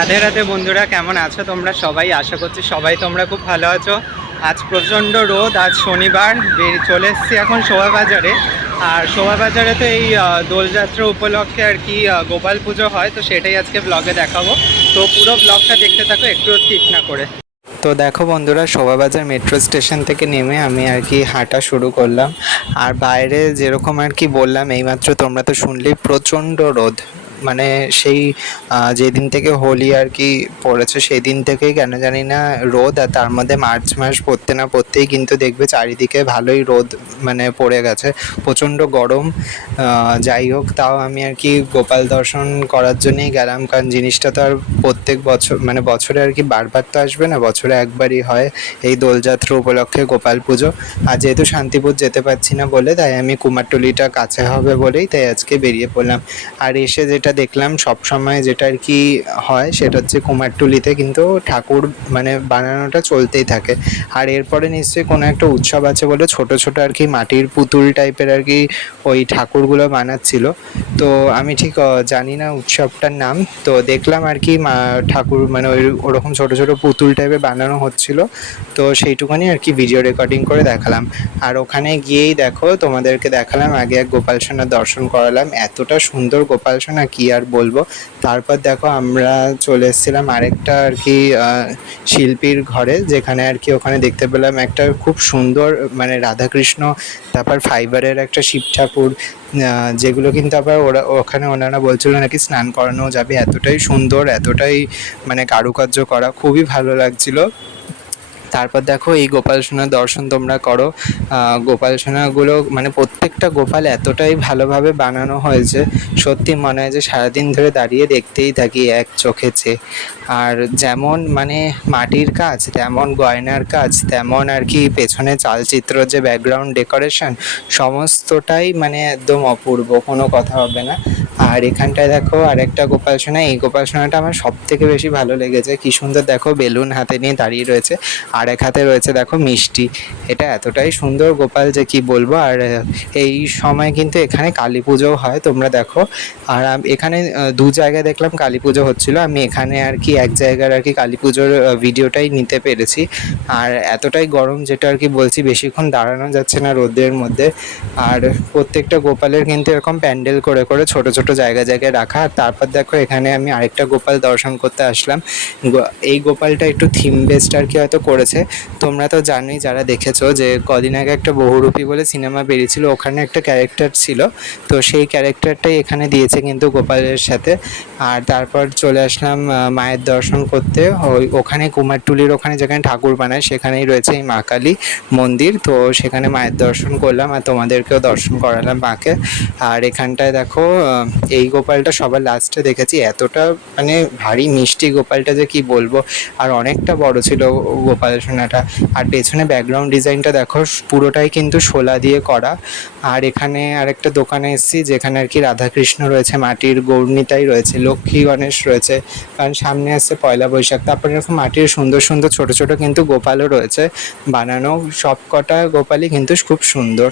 রাধে রাধে বন্ধুরা, কেমন আছো তোমরা সবাই? আশা করছি সবাই তোমরা খুব ভালো আছো। আজ প্রচণ্ড রোদ, আজ শনিবার, বের- চলে এসেছি এখন শোভাবাজারে। আর শোভাবাজারে তো এই দোলযাত্রা উপলক্ষে আর কি গোপাল পুজো হয়, তো সেটাই আজকে ব্লগে দেখাবো। তো পুরো ব্লগটা দেখতে থাকো, একটু স্কিপ না করে। তো দেখো বন্ধুরা, শোভাবাজার মেট্রো স্টেশন থেকে নেমে আমি আর কি হাঁটা শুরু করলাম। আর বাইরে যেরকম আর কি বললাম, এইমাত্র তোমরা তো শুনলেই প্রচণ্ড রোদ। মানে সেই যেদিন থেকে হোলি আর কি পড়েছে সেই দিন থেকেই কেন জানি না রোদ আর তার মধ্যে মার্চ মাস পড়তে না পড়তেই কিন্তু দেখবে চারিদিকে ভালোই রোদ মানে পড়ে গেছে। প্রচণ্ড গরম যাই হোক, তাও আমি আর কি গোপাল দর্শন করার জন্যই গেলাম। কারণ জিনিসটা তো আর প্রত্যেক বছর মানে বছরে আর কি বারবার তো আসবে না, বছরে একবারই হয় এই দোলযাত্রা উপলক্ষে গোপাল পুজো। আর যেহেতু শান্তিপুর যেতে পারছি না বলে, তাই আমি কুমারটুলিটা কাছে হবে বলেই তাই আজকে বেরিয়ে পড়লাম। আর এসে যেটা দেখলাম সব সময় যেটা আর কি হয়, সেটা হচ্ছে কুমারটুলিতে কিন্তু ঠাকুর মানে বানানোটা চলতেই থাকে। আর এরপরে নিশ্চয়ই কোনো একটা উৎসব আছে বলে ছোট ছোট আর কি মাটির পুতুল টাইপের আর কি ওই ঠাকুরগুলো বানাচ্ছিল। তো আমি ঠিক জানি না উৎসবটার নাম। তো দেখলাম আর কি ঠাকুর মানে ওই ওরকম ছোট ছোট পুতুল টাইপের বানানো হচ্ছিল। তো সেইটুকুনি আর কি ভিডিও রেকর্ডিং করে দেখালাম। আর ওখানে গিয়েই দেখো তোমাদেরকে দেখালাম, আগে এক গোপাল সোনার দর্শন করালাম। এতটা সুন্দর গোপাল সোনা কি আর বলব? তারপর দেখো আমরা চলে এসেছিলাম আরেকটা আর কি শিল্পীর ঘরে, যেখানে আর কি ওখানে দেখতে পেলাম একটা খুব সুন্দর মানে রাধাকৃষ্ণ, তারপর ফাইবারের একটা শিব ঠাকুর যেগুলো কিন্তু আবার ওরা, ওখানে ওনারা বলছিল নাকি স্নান করানো যাবে, এতটাই সুন্দর, এতটাই মানে কারুকার্য করা, খুবই ভালো লাগছিল। তারপর দেখো এই গোপাল সোনার দর্শন তোমরা করো। গোপাল সোনাগুলো মানে প্রত্যেকটা গোপাল এতটাই ভালোভাবে বানানো হয়েছে, সত্যি মনে হয় যে সারাদিন ধরে দাঁড়িয়ে দেখতেই থাকি এক চোখে চেয়ে আর যেমন মানে মাটির কাজ, তেমন গয়নার কাজ, তেমন আর কি পেছনে চালচিত্র যে ব্যাকগ্রাউন্ড ডেকোরেশন সমস্তটাই মানে একদম অপূর্ব, কোনো কথা হবে না। আর এখানটায় দেখো আরেকটা গোপাল সোনা এই গোপাল সোনাটা আমার সব থেকে বেশি ভালো লেগেছে। কি সুন্দর দেখো, বেলুন হাতে নিয়ে দাঁড়িয়ে রয়েছে। আর এক হাতে রয়েছে দেখো মিষ্টি। এটা এতটাই সুন্দর গোপাল যে কি বলব। আর এই সময় কিন্তু এখানে কালী পুজোও হয়, তোমরা দেখো। আর এখানে দু জায়গায় দেখলাম কালী পুজো হচ্ছিল। আমি এখানে আর কি এক জায়গার আর কি কালী পুজোর ভিডিওটাই নিতে পেরেছি। আর এতটাই গরম যেটা আর কি বলছি, বেশিক্ষণ দাঁড়ানো যাচ্ছে না রোদের মধ্যে। আর প্রত্যেকটা গোপালের কিন্তু এরকম প্যান্ডেল করে করে ছোট ছোট জায়গায় জায়গায় রাখা। আর তারপর দেখো, এখানে আমি আরেকটা গোপাল দর্শন করতে আসলাম। এই গোপালটা একটু থিম বেসড আর কি হয়তো করেছে। তোমরা তো জানোই, যারা দেখেছ যে কদিন আগে একটা বহুরূপী বলে সিনেমা বেরিয়েছিল, ওখানে একটা ক্যারেক্টার ছিল। তো সেই ক্যারেক্টারটাই এখানে দিয়েছে কিন্তু গোপালের সাথে। আর তারপর চলে আসলাম মায়ের দর্শন করতে। ওই ওখানে কুমারটুলির ওখানে যেখানে ঠাকুর বানায়, সেখানেই রয়েছে এই মা কালী মন্দির। তো সেখানে মায়ের দর্শন করলাম আর তোমাদেরকেও দর্শন করালাম মাকে। আর এখানটায় দেখো এই গোপালটা সবার লাস্টে দেখেছি। এতটা মানে ভারী মিষ্টি গোপালটা যে কি বলব? আর অনেকটা বড় ছিল গোপাল সোনাটা। আর পেছনে ব্যাকগ্রাউন্ড ডিজাইনটা দেখো, পুরোটাই কিন্তু শোলা দিয়ে করা। আর এখানে আরেকটা দোকানে এসেছি, যেখানে আর কি রাধাকৃষ্ণ রয়েছে, মাটির গৌরনীতাই রয়েছে, লক্ষ্মী গণেশ রয়েছে, কারণ সামনে আসছে পয়লা বৈশাখ। তারপরে এরকম মাটির সুন্দর সুন্দর, ছোট ছোট কিন্তু গোপালও রয়েছে। বানানো সব কটা গোপালই কিন্তু খুব সুন্দর।